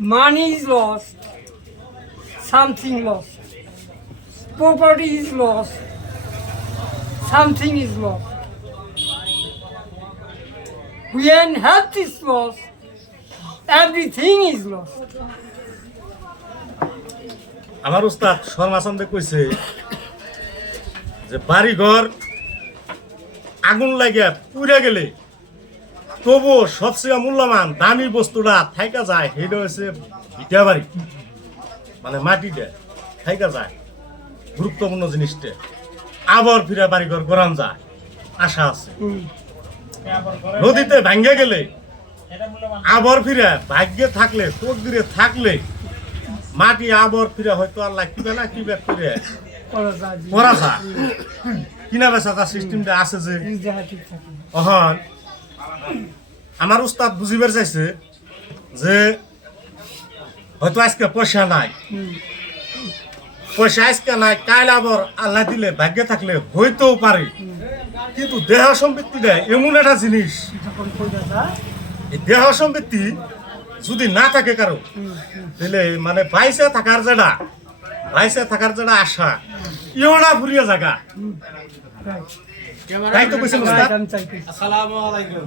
Money is lost, something lost. Property is lost, something is lost. When health is lost, everything is lost. আমার উস্তাদ শর্মাচন্দে কইছে যে বাড়ি ঘর আগুন লাগিয়া পুড়ে গেলে তবু সবচেয়ে মূল্যবান দামি বস্তুটা থাইকা যায় সেটা হচ্ছে ভিটা বাড়ি মানে মাটিটা থাইকা যায় গুরুত্বপূর্ণ জিনিসটা আবার ফিরে বাড়ি ঘর গড়ান যায় আশা আছে নদীতে ভাঙ্গে গেলে আবার ফিরে ভাগ্যে থাকলে তকদিরে থাকলে মাটি আবার ফিরে হয়তো আল্লাহ কিবে না কিবে ফিরে করা যায় কিনা বেচা তার সিস্টেমটা আছে যে অহন আমার উস্তাদ বুঝিবার চাইছে যে হয়তো আজকে পয়সা নাই পয়সা আজকে নাই কাল আবার আল্লাহ দিলে ভাগ্যে থাকলে হইতেও পারে কিন্তু দেহ সম্পত্তিটা এমন একটা জিনিস এই দেহ সম্পত্তি যদি না থাকে কারো তাহলে মানে বাইসে থাকার যেটা আশা ইহনা ফুরিয়ে জায়গা তাই তো কইছেন উস্তাদ। আসসালামু আলাইকুম।